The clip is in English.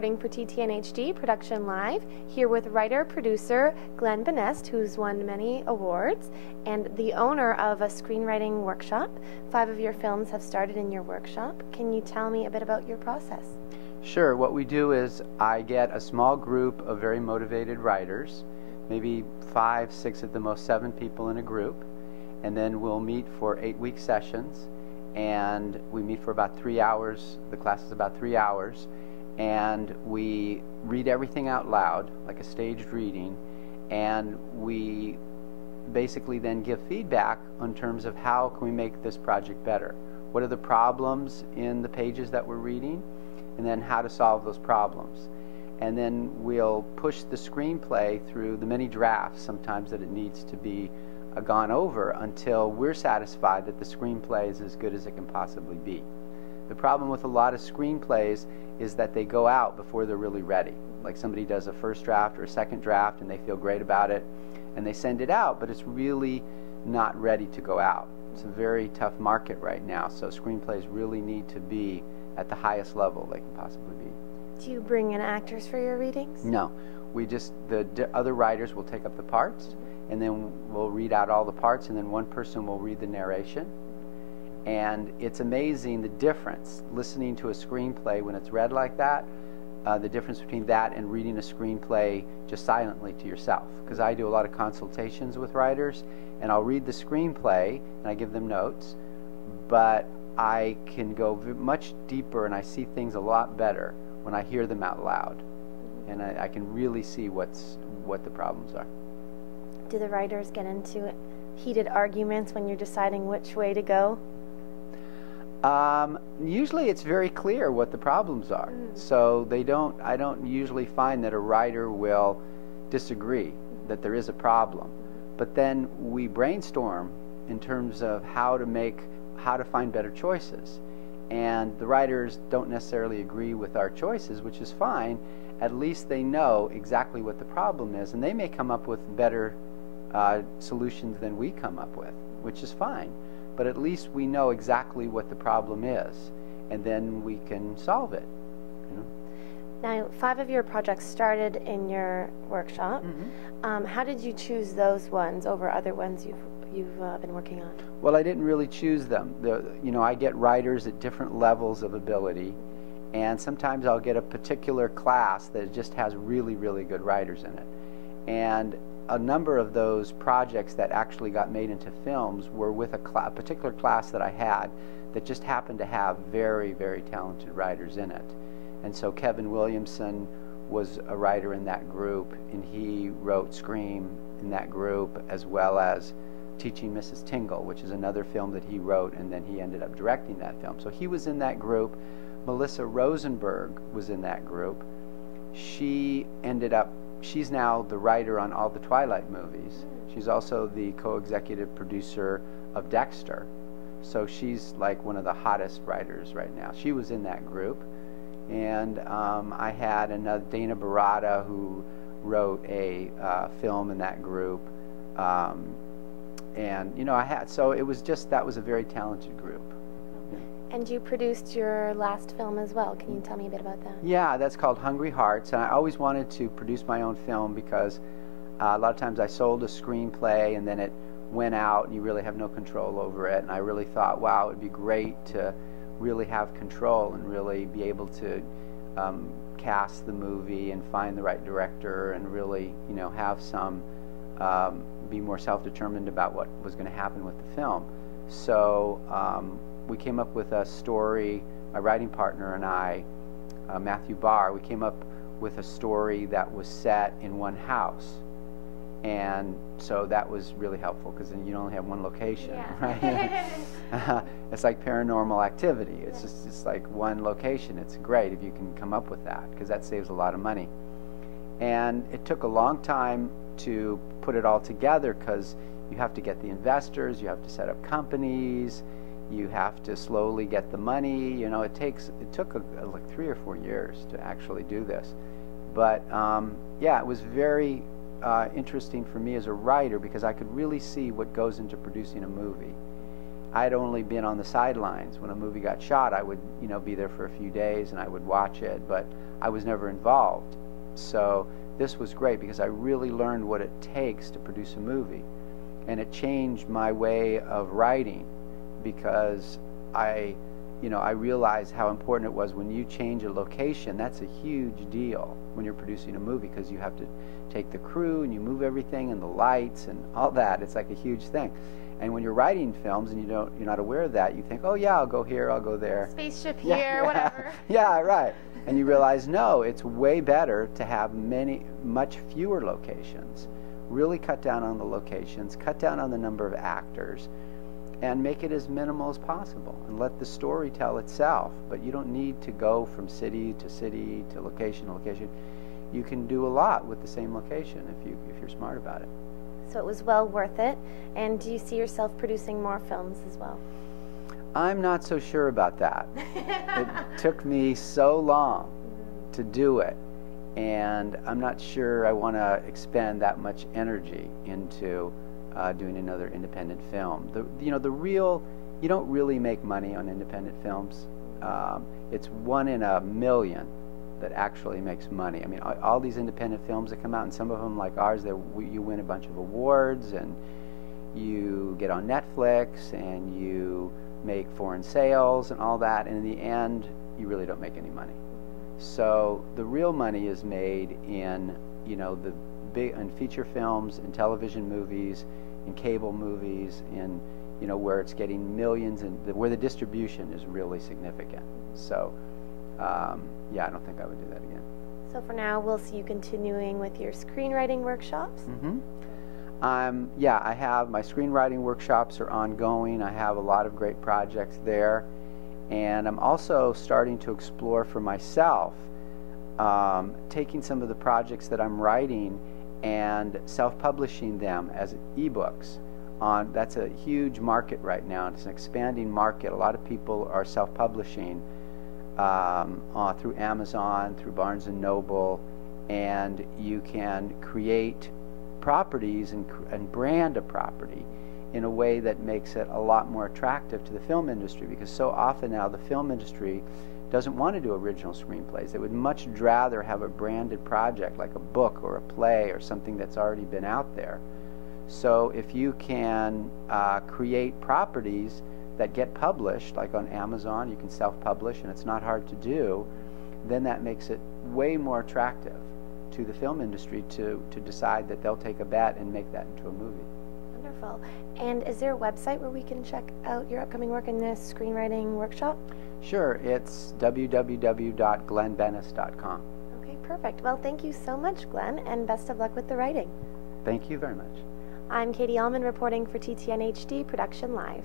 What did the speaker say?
reporting for TTNHD Production Live, here with writer-producer Glenn Benest, who's won many awards, and the owner of a screenwriting workshop. 5 of your films have started in your workshop. Can you tell me a bit about your process? Sure. What we do is I get a small group of very motivated writers, maybe 5, 6 at the most, 7 people in a group, and then we'll meet for 8-week sessions, and we meet for about 3 hours. The class is about 3 hours, and we read everything out loud, like a staged reading, and we basically then give feedback in terms of how can we make this project better. What are the problems in the pages that we're reading, and then how to solve those problems. And then we'll push the screenplay through the many drafts sometimes that it needs to be gone over until we're satisfied that the screenplay is as good as it can possibly be. The problem with a lot of screenplays is that they go out before they're really ready. Like somebody does a first draft or a second draft and they feel great about it and they send it out, but it's really not ready to go out. It's a very tough market right now, so screenplays really need to be at the highest level they can possibly be. Do you bring in actors for your readings? No. We just, the other writers will take up the parts, and then we'll read out all the parts, and then one person will read the narration. And it's amazing the difference, listening to a screenplay when it's read like that, the difference between that and reading a screenplay just silently to yourself. Because I do a lot of consultations with writers, and I'll read the screenplay, and I give them notes, but I can go much deeper, and I see things a lot better when I hear them out loud. And I can really see what the problems are. Do the writers get into heated arguments when you're deciding which way to go? Usually it's very clear what the problems are. So I don't usually find that a writer will disagree that there is a problem. But then we brainstorm in terms of how to find better choices. And the writers don't necessarily agree with our choices, which is fine. At least they know exactly what the problem is, and they may come up with better solutions than we come up with, which is fine. But at least we know exactly what the problem is, and then we can solve it. You know? Now, 5 of your projects started in your workshop. How did you choose those ones over other ones you've been working on? Well, I didn't really choose them. I get writers at different levels of ability, and sometimes I'll get a particular class that just has really, really good writers in it. And a number of those projects that actually got made into films were with a particular class that I had that just happened to have very, very talented writers in it. And so Kevin Williamson was a writer in that group, and he wrote Scream in that group, as well as Teaching Mrs. Tingle, which is another film that he wrote, and then he ended up directing that film. So he was in that group. Melissa Rosenberg was in that group. She's now the writer on all the Twilight movies. She's also the co-executive producer of Dexter. So she's like one of the hottest writers right now. She was in that group. And I had another, Dana Barada, who wrote a film in that group. And so it was just, that was a very talented group. And you produced your last film as well. Can you tell me a bit about that? Yeah, that's called Hungry Hearts, and I always wanted to produce my own film because a lot of times I sold a screenplay and then it went out and you really have no control over it, and I really thought, wow, it would be great to really have control and really be able to cast the movie and find the right director and really, have some, be more self-determined about what was going to happen with the film. So we came up with a story, my writing partner and I, Matthew Barr, we came up with a story that was set in one house. And so that was really helpful because then you only have one location, right? It's like Paranormal Activity. It's just like one location. It's great if you can come up with that because that saves a lot of money. And it took a long time to put it all together because you have to get the investors, you have to set up companies, you have to slowly get the money. It took like 3 or 4 years to actually do this. But yeah, it was very interesting for me as a writer because I could really see what goes into producing a movie. I'd only been on the sidelines. When a movie got shot, I would, be there for a few days and I would watch it, but I was never involved. So this was great because I really learned what it takes to produce a movie. And it changed my way of writing because I realized how important it was when you change a location. That's a huge deal when you're producing a movie because you have to take the crew and you move everything and the lights and all that. It's like a huge thing. And when you're writing films and you're not aware of that, you think, oh yeah, I'll go here, I'll go there. Spaceship here, whatever. Yeah, right. And you realize, no, it's way better to have much fewer locations. Really cut down on the locations, cut down on the number of actors, and make it as minimal as possible and let the story tell itself. But you don't need to go from city to city to location to location. You can do a lot with the same location if you're smart about it. So it was well worth it. And do you see yourself producing more films as well? I'm not so sure about that. It took me so long to do it, and I'm not sure I want to expend that much energy into doing another independent film. You don't really make money on independent films. It's 1 in a million that actually makes money. I mean, all these independent films that come out, and some of them like ours, you win a bunch of awards, and you get on Netflix, and you make foreign sales and all that, and in the end, you really don't make any money. So the real money is made in, the big and feature films, in television movies, in cable movies, in where it's getting millions, and where the distribution is really significant. So yeah, I don't think I would do that again. So for now, we'll see you continuing with your screenwriting workshops? Yeah, I have my screenwriting workshops are ongoing. I have a lot of great projects there. And I'm also starting to explore for myself, taking some of the projects that I'm writing and self-publishing them as ebooks. That's a huge market right now. It's an expanding market. A lot of people are self-publishing through Amazon, through Barnes & Noble, and you can create properties and brand a property in a way that makes it a lot more attractive to the film industry, because so often now the film industry doesn't want to do original screenplays. They would much rather have a branded project like a book or a play or something that's already been out there. So if you can create properties that get published, like on Amazon, you can self-publish and it's not hard to do, then that makes it way more attractive to the film industry to decide that they'll take a bet and make that into a movie. Wonderful. And is there a website where we can check out your upcoming work in this screenwriting workshop? Sure, it's www.glennbenest.com. Okay, perfect. Well, thank you so much, Glenn, and best of luck with the writing. Thank you very much. I'm Katie Uhlmann reporting for TTN HD Production Live.